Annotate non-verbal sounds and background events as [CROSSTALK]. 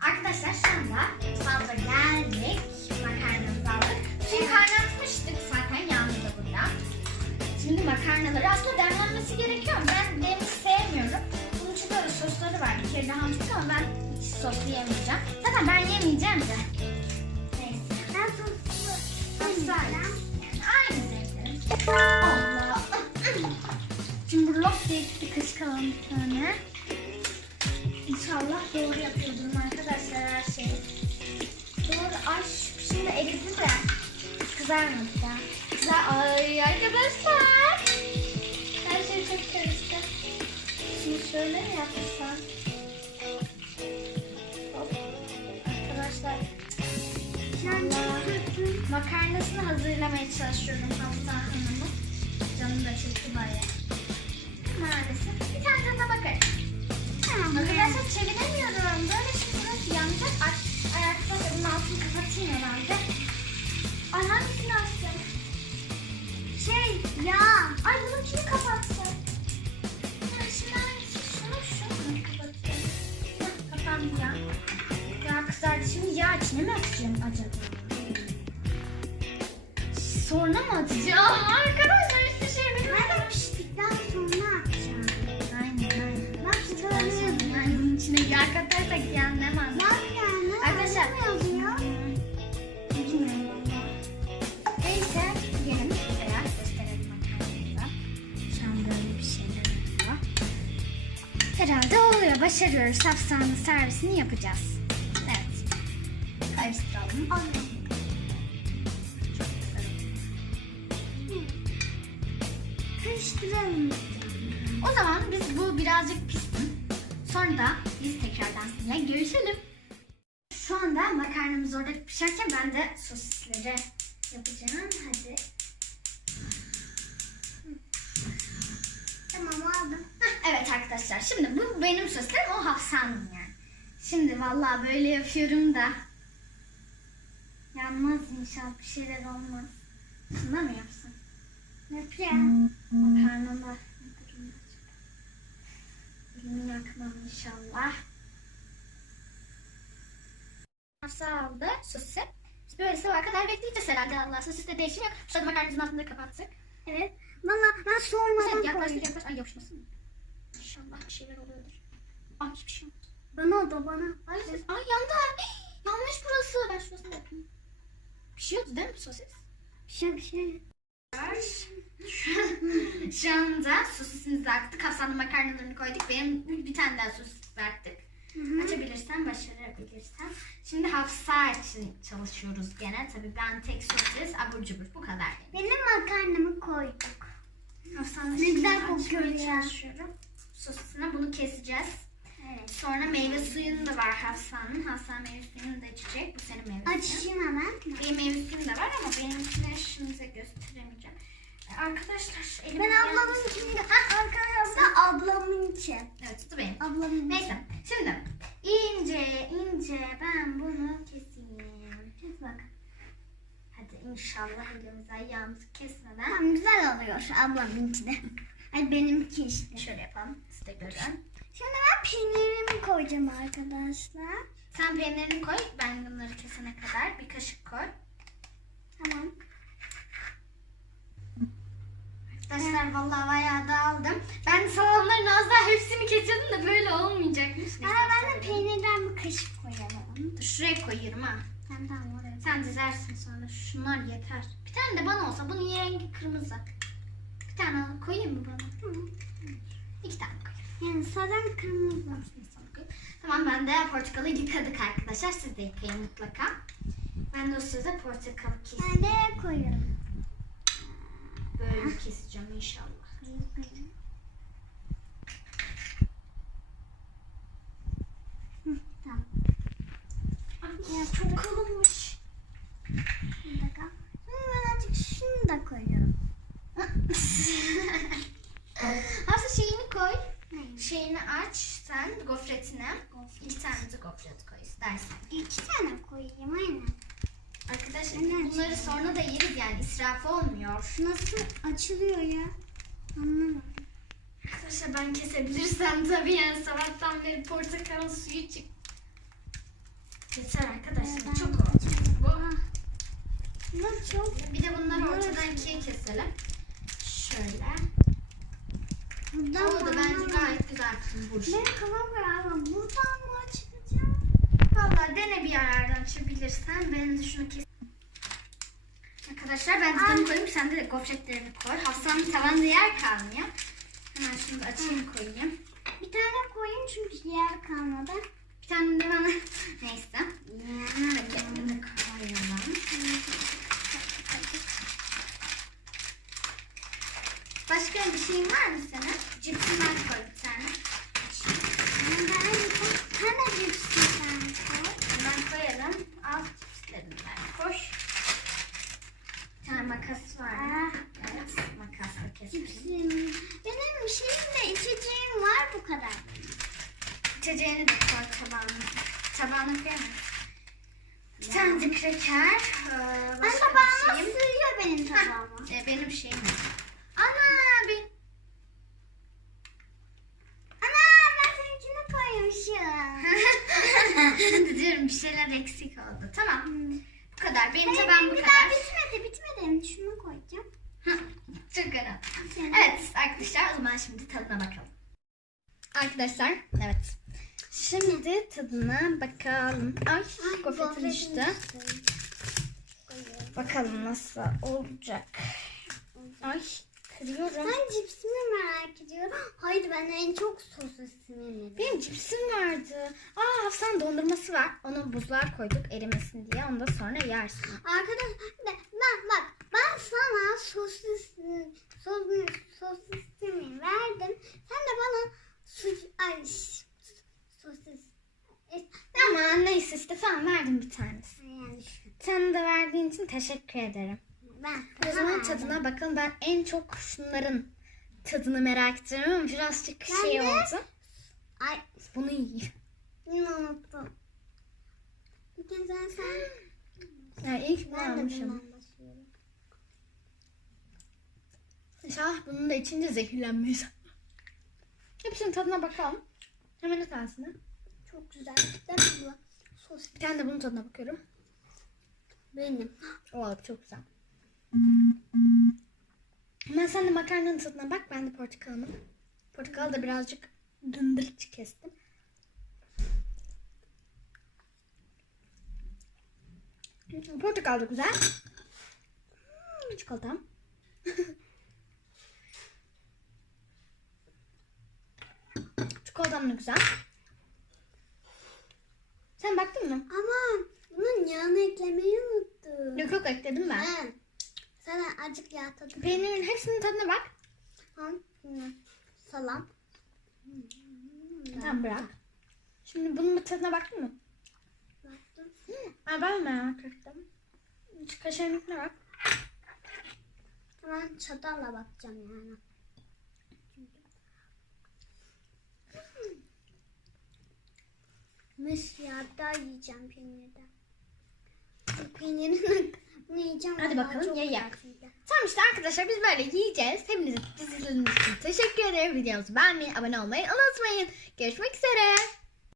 Arkadaşlar şu anda salata geldik. Makarnamızı aldık. Suyu kaynatmıştık zaten yandı da burada. Şimdi makarnaları aslında demlenmesi gerekiyor. Ben dem sevmiyorum. Bunun için böyle sosları var. Bir kere daha almıştık ama ben hiç soslu yemeyeceğim. Zaten ben yemeyeceğim de. Neyse. Ben soslu Güzel. Aynı zevkleri. Allah. Şimdi lok diye kaşık alalım bir tane. İnşallah doğru yapıyordum arkadaşlar her. Doğru. Ay şu- şimdi eridi de. Kızarmadı da. Güzel. Ay arkadaşlar. Her şey çok karıştı. Şimdi şöyle mi yapmışlar? Hop. Arkadaşlar. Allah. Makarnasını hazırlamaya çalışıyorum Hafsa Hanım'ın. Canım da çekti bayağı. Maalesef. Bir tane tadına bakarım. Tamam. Arkadaşlar çeviremiyorum. Böyle şimdi nasıl yanacak? Ay, ay arkadaşlar bunun altını kapatayım herhalde. Ay hangisini açtım? Şey ya. Ay bunu kim kapattı? Ya şimdi hangisi? Şunu şunu kapatayım? Hah kapandı ya. Ya kızardı. Şimdi yağ içine mi atacağım acaba? Sonra mı atacağım? Arkadaşlar hiçbir şey bilmiyorum. Ben piştikten sonra atacağım. Aynen aynen. Bak yazıyor. Yani bunun içine yağ katarsak Herhalde oluyor. Başarıyoruz. Safsanlı servisini yapacağız. Evet. Karıştıralım. Karıştıralım. O zaman biz bu birazcık pişsin. Sonra da biz tekrardan sizinle görüşelim. Şu anda makarnamız orada pişerken ben de sosisleri yapacağım. Hadi. Tamam aldım. Arkadaşlar şimdi bu benim sosislerim o Hafsa'nın yani. Şimdi vallahi böyle yapıyorum da yanmaz inşallah bir şeyler olmaz. Şunda mı yapsam? Yapayım. Makarnalar. Elimi yakmam inşallah. Hafsa aldı sosu. Biz böyle sabaha kadar bekleyeceğiz herhalde Allah. Sosiste değişim yok. Şu anda makarnamızın altında kapattık. Evet. Valla ben Sen sormadan yaklaş koydum. yaklaş. Ay yapışmasın. İnşallah bir şeyler oluyordur. Ay hiçbir şey olmadı. Bana o da bana. Ay, ay yandı. Hii, Yanmış burası. Ben şurasını yapayım. Pişiyordu değil mi sosis? Bir şey bir şey. [LAUGHS] Şu- anda sosisimizi aktık. Hasan'ın makarnalarını koyduk. Benim bir tane daha sosis aktık. Açabilirsem, başarabilirsem. Şimdi Hafsa için çalışıyoruz gene. Tabii ben tek sosis, abur cubur. Bu kadar. Benim makarnamı koyduk. Hafsa'nın Ne güzel kokuyor ya. çalışıyorum. Sosisine bunu keseceğiz. Evet. Sonra meyve suyun da var Hafsa'nın. Hafsa meyve suyunu da içecek. Bu senin meyve suyun. Açayım hemen. Benim meyve suyum da var ama benimkine şimdi gösteremeyeceğim. Arkadaşlar elim Ben ablamınkini ha, arkadaşlar ablamınki. Evet bu benim. Ablamın. Neyse şimdi ince ince ben bunu keseyim. Kes bak. Hadi inşallah elimizi ayağımızı kesmeden. Tamam güzel oluyor ablamınki de. Ay benimki işte. Şöyle yapalım. De görün. Şimdi ben peynirimi koyacağım arkadaşlar. Sen peynirini koy. Ben bunları kesene kadar bir kaşık koy. Tamam. Arkadaşlar vallahi bayağı da aldım. Ben salamların az daha hepsini kesiyordum da böyle olmayacakmış. Ha, ben de peynirden bir kaşık koyalım. Dur, Şuraya koyuyorum ha. Tamam tamam oraya. Sen dizersin sonra. Şunlar yeter. Bir tane de bana olsa. Bunun rengi kırmızı. Bir tane koyayım mı bana? Hı. İki tane koyayım. Yani sarı kırmızı. Tamam ben de portakalı yıkadık arkadaşlar. Siz de yıkayın mutlaka. Ben de o sırada portakalı keseyim. Ben de koyuyorum. Böyle keseceğim inşallah. Hı, Tamam. Ay, ya çok kalınmış. Bir dakika. Şimdi ben azıcık şunu da koyuyorum. Aslında şeyini koy. Neymiş? Şeyini aç sen gofretine. İki tane de gofret koy istersen. İki tane koyayım aynen. Arkadaşlar Evet. bunları sonra da yeriz yani israf olmuyor. Nasıl açılıyor ya? Anlamadım. Arkadaşlar ben kesebilirsem tabii yani sabahtan beri portakal suyu çık. Yeter arkadaşlar çok oldu. Bu. Ama çok Bir de bunları ortadan ikiye keselim. Şöyle. buradan bana bence burç. Ben ama buradan mı açılacağım? Valla dene bir yerlerden açabilirsen. Ben de şunu kes. Arkadaşlar ben tutamı koyayım. Sen de gofretlerini koy. Hasan'ın tavanda yer kalmıyor. Hemen şunu da açayım koyayım. Bir tane koyayım çünkü yer kalmadı. Bir tane de bana... [LAUGHS] Neyse. Paketini de koyalım. Başka bir şeyin var mı senin? Cipsinden koy bir tane. Ben bir tane cipsi sen koy. Hemen koyalım. Al cipslerinden koş. Bir tane makas var. Ah. Evet makasla keselim. Cipsim. Benim şeyim de içeceğim var bu kadar. İçeceğini de koy tabağına. Tabağına koyalım. Bir tane de. Ee, Ben başka tabağıma bir şeyim. sığıyor benim tabağıma. Ee, benim şeyim. Ana ben Ana ben seninkini koymuşum. [LAUGHS] Diyorum bir şeyler eksik oldu. Tamam. Bu kadar. Benim Benim tabağım bu bir kadar. daha bitmedi bitmedi. Şunu koyacağım. Çok. Şöyle. Evet arkadaşlar o zaman şimdi tadına bakalım. Arkadaşlar evet. Şimdi tadına bakalım. Ay, Ay, gofretin. Koyuyorum. Bakalım nasıl olacak. Ay kırıyorum. Ben cipsimi merak ediyorum. Hayır ben en çok sosisini yedim. Benim cipsim vardı. Aa Hafsan dondurması var. Onu buzluğa koyduk erimesin diye. Onu da sonra yersin. Arkadaş ben bak ben sana sosis sos, sosisimi verdim. Sen de bana su, ay, ş- sosis e, Ama neyse işte tamam verdim bir tanesi. yani şu- Sen de verdiğin için teşekkür ederim. ben O zaman tadına bakalım. Ben en çok şunların tadını merak ediyorum ama birazcık Ben şey de- oldu. Ay Bunu yiyeyim. ne. Bir kez sen. Yani ilk bunu Ben almışım. İnşallah bunun da içince zehirlenmeyiz. [LAUGHS] Hepsinin tadına bakalım. Hemen ağzına. Çok güzel. Mi bu? Sosis Bir tane de bunun tadına bakıyorum. Benim. Oo çok güzel. Hemen sen de makarnanın tadına bak. Ben de portakalımı. Portakalı da birazcık dındırıcı kestim. Portakal da güzel. Hmm, Çikolatam. [LAUGHS] Çikolatam da güzel. Sen baktın mı? Ama bunun yağını eklemeyi unuttum. Yok yok ekledim ben. He. Sana azıcık yağ tadı. Peynirin hepsinin tadına bak. Ha. Salam. Tamam bırak. Şimdi bunun tadına baktın mı? Baktım. Aa, ben merak ettim. Kaşarınınkine bak. Ben çatalla bakacağım yani. Mis ya daha yiyeceğim peynirden. Bu peynirin yiyeceğim. Hadi bakalım, çok ye ye. lezzetli. Tamam işte arkadaşlar biz böyle yiyeceğiz. Hepinize izlediğiniz için teşekkür ederim. Videomuzu beğenmeyi, abone olmayı unutmayın. Görüşmek üzere.